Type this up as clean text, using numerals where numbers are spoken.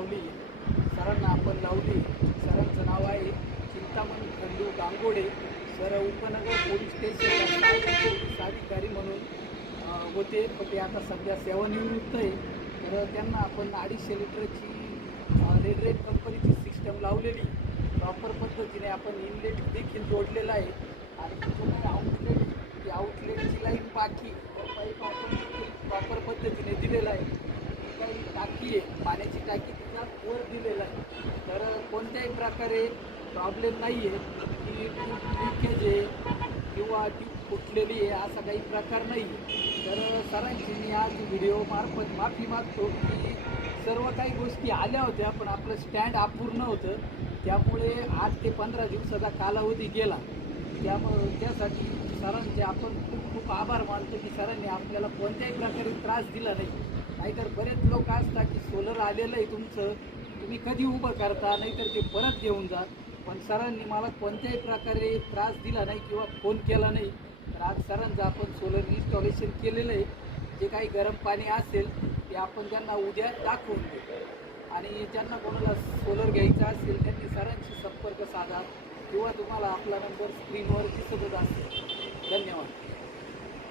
लावली. सरांना आपण लावली. सरांचं नाव आहे चिंतामणी खंडू गांगोडे. सर उपनगर पोलीस स्टेशनला पोलीस अधिकारी म्हणून होते, पण ते आता सध्या सेवानिवृत्त आहे. तर त्यांना आपण 250 लिटरची रेड रेड कंपनीची सिस्टम लावलेली. प्रॉपर पद्धतीने आपण इनलेट देखील जोडलेला आहे आणि जो काही आउटलेट, ती आउटलेटची लाईन बाकी पाईप आपण प्रॉपर पद्धतीने दिलेला आहे. जी काही टाकी आहे, पाण्याची टाकी तिचा वर दिलेला आहे. तर कोणत्याही प्रकारे प्रॉब्लेम नाही आहे की ट्यूब लिकेज आहे किंवा ट्यूब फुटलेली आहे, असा काही प्रकार नाही आहे. तर सरांची मी आज व्हिडिओमार्फत माफी मागतो की सर्व काही गोष्टी आल्या होत्या, पण आपलं स्टँड अपूर्ण होतं. त्यामुळे 8 ते 15 दिवसाचा कालावधी गेला. त्यासाठी सरांचे आपण खूप खूप आभार मानतो की सरांनी आपल्याला कोणत्याही प्रकारे त्रास दिला नाही. नाहीतर बरेच लोक असतात की सोलर आलेलं आहे तुमचं, तुम्ही कधी उभं करता, नाहीतर ते परत घेऊन जा. पण सरांनी मला कोणत्याही प्रकारे त्रास दिला नाही किंवा फोन केला नाही. तर आज सरांचं आपण सोलर इन्स्टॉलेशन केलेलं आहे. जे काही गरम पाणी असेल ते आपण त्यांना उद्या दाखवून देऊ. आणि ज्यांना कोणाला सोलर घ्यायचं असेल त्यांनी सरांशी संपर्क साधा किंवा तुम्हाला आपला नंबर स्क्रीनवर दिसतच असेल. धन्यवाद.